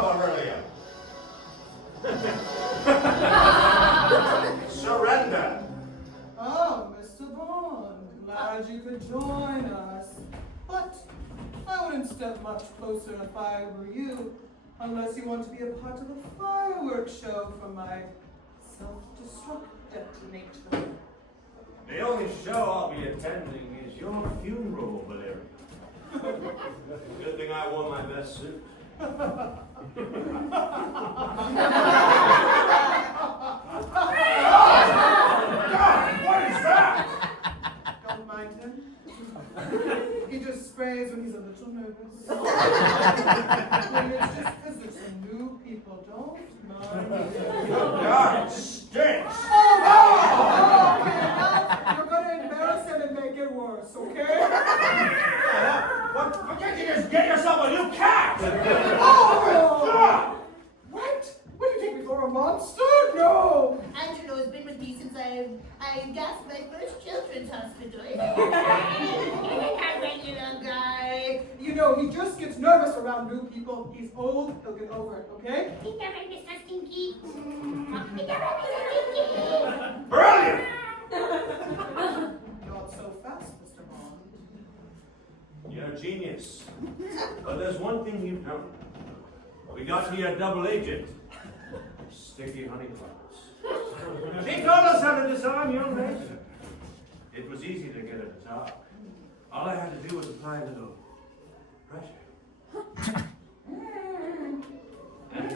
Berylium. Surrender. Oh, Mr. Bond, glad you could join us. But I wouldn't step much closer if I were you, unless you want to be a part of the fireworks show for my self-destruct detonator. The only show I'll be attending is your funeral, Berylium. Good thing I wore my best suit. God, what is that? Don't mind him. He just sprays when he's a little nervous. And it's just because there's some new people. Don't mind him. God, it stinks. Okay, now you're going to embarrass him and make it worse, okay? Why can't you just get yourself a new cat? What? What, do you take me for a monster? No! Angelo has been with me since I gasped my first children's hospital. A regular guy. You know, he just gets nervous around new people. He's old, he'll get over it, okay? Mr. Stinky. Berylium! Not so fast, Mr. Bond. You're a genius. But there's one thing you don't. We got me a double agent. Sticky honeyclots. She told us how to disarm your nation. It was easy to get it disarmed. All I had to do was apply a little pressure. And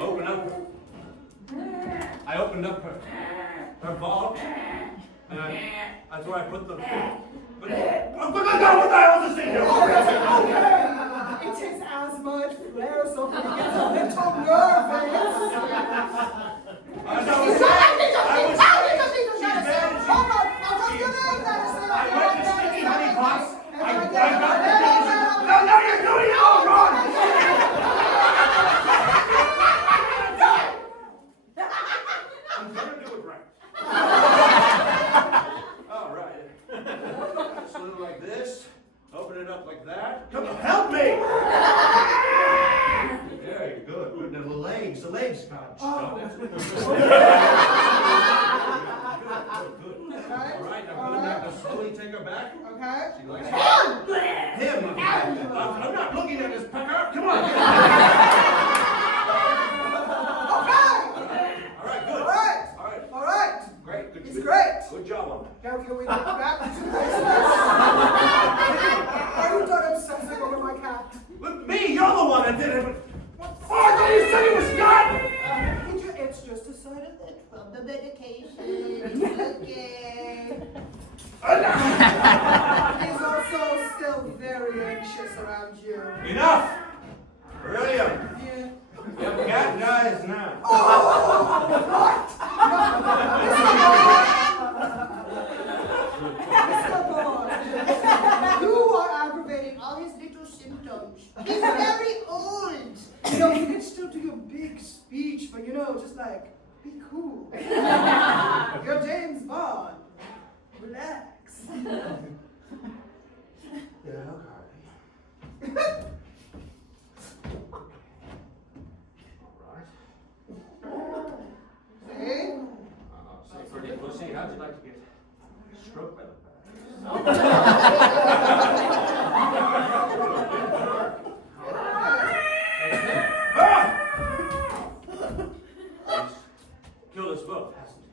open up. I opened up her vault. And that's where I put the... But what the hell is this thing here? Okay. It's his asthma, it flares up, and he gets a little nervous. I went to sticky honeypots. I got the things. No, you're doing it all wrong. I'm gonna do it right. All right. Just a little like this. Open it up like that. Come on, help me! Very good. Good. The legs got stuck. Good. All right, now good. Now just slowly take her back. Okay. She likes him. I'm not looking at his pecker. Come on. Okay. All right, good. All right. Great. Good. He's great. Good job on that. Now can we go back to business? Are you done obsessing over my cat? Look, me, you're the one that did it. Oh, I thought you said he was done. It's just a side effect. From the medication. It's okay. He's also still very anxious around you. Enough. Berylium. Yeah. Your cat dies now. Mr. Bond, you are aggravating all his little symptoms. He's very old. You know, you can still do your big speech, but you know, just like, be cool. You're James Bond. Relax. Yeah, okay. See? Say, pretty pussy, how'd you like to get stroked by the back? Killed us both, hasn't he?